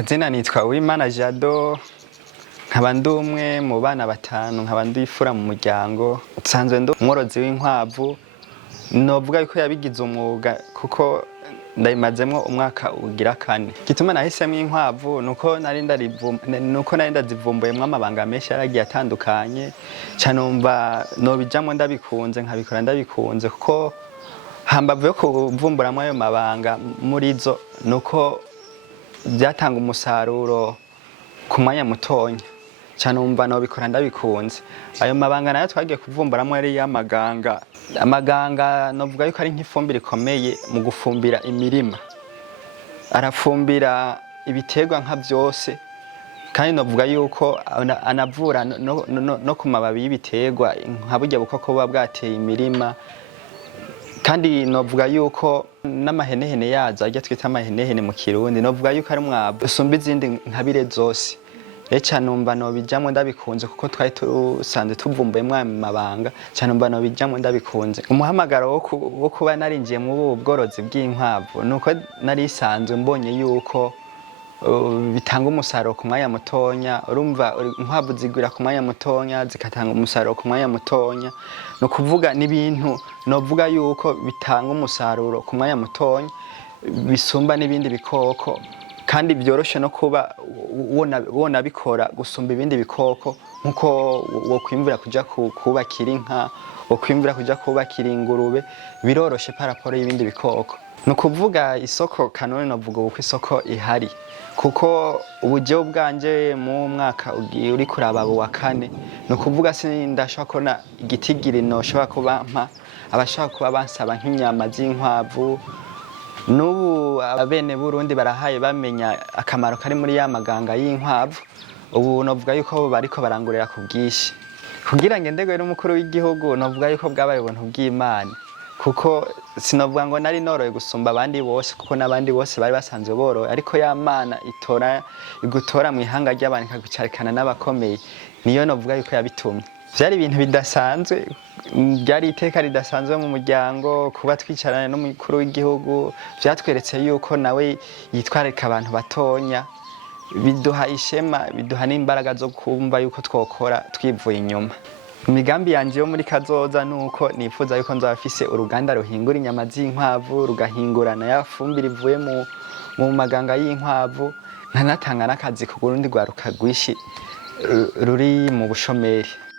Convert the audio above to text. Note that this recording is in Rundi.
Akazina nitwa UWIMANA Jadot, nkaba ndi umwe mu bana batanu, nkaba ndi ifura mu muryango. Nsanzwe ndi umworozi w'inkwavu, novuga yuko yabigize umwuga kuko ndayimazemwo umwaka ugira 4. Gituma nahisemwo inkwavu nuko nari ndazivumbuyemwo amabanga menshi yaragiye atandukanye, canumva nobijamwo ndabikunze, nkabikora ndabikunze kuko hambavu yo kuvumburamwo ayo mabanga muri zo nuko byatanga umusaruro ku mwanya mutonya, canumva nobikora ndabikunze. Ayo mabanga nayo twagiye kuvumburamwo yari y'amaganga. Amaganga novuga yuko ari nk'ifumbire ikomeye mu gufumbira imirima, arafumbira ibiterwa nka byose, kandi novuga yuko anavura no ku mababi y'ibiterwa nka burya bukoko buba bwateye imirima. Kandi novuga yuko n'amahenehene yazo ajya twita amahenehene mu Kirundi, novuga yuko ari umwavu usumba izindi nkabire zose. Eca numva nobijamwo ndabikunze kuko twari tusanzwe tuvumbuyemwo amabanga, canumva nobijamwo ndabikunze. Umuhamagaro wo kuba narinjiye mu bworozi bw'inkwavu nuko nari sanzwe mbonye yuko bitanga umusaruro ku mwanya mutonya. Urumva inkwavu zigwira ku mwanya mutonya, zikatanga umusaruro ku mwanya mutonya. No kuvuga n'ibintu novuga yuko bitanga umusaruro ku mwanya mutonya bisumba n'ibindi bikoko, kandi byoroshe no kuba wona bikora gusumba ibindi bikoko, nkuko wokwimvira kuja kubakira inka, wokwimvira kuja kubakira ingurube, biroroshe paraporo y'ibindi bikoko. No kuvuga isoko kanone novuga uko isoko ihari, kuko ubujeho bwanje mu mwaka uri kuraba wa 4, no kuvuga sindashobora kubona igitigiri noshobora kubampa abashaka kuba bansaba nk'inyama z'inkwavu. N'ubu abene Burundi barahaye bamenya akamaro kari muri ya maganga y'inkwavu. Ubu novuga yuko bariko barangurira ku bwishi. Kugira ngo ndego n'umukuru w'igihugu novuga yuko bwabaye ubuntu bw'Imana, kuko sinovuga ngo nari noroye gusumba abandi bose, kuko n'abandi bose bari basanzwe boroye, ariko ya Mana igutora mu ihanga ry'abantu ikagucarikana n'abakomeye, niyo novuga yuko yabitumye. Vyari ibintu bidasanzwe, byari iteka ridasanzwe mu muryango kuba twicarana n'umukuru w'igihugu. Vyatweretse yuko nawe yitwarika abantu batonya, biduha ishema, biduha n'imbaraga zo kumva yuko twokora twivuye inyuma. Imigambi yanje yo muri kazoza nuko nifuza yuko nzoba afise uruganda ruhingura inyama z'inkwavu, rugahingurana ya fumbire ivuye mu maganga y'inkwavu, nkanatanga n'akazi ku rundi rwaruka rwishi ruri mu bushomeri.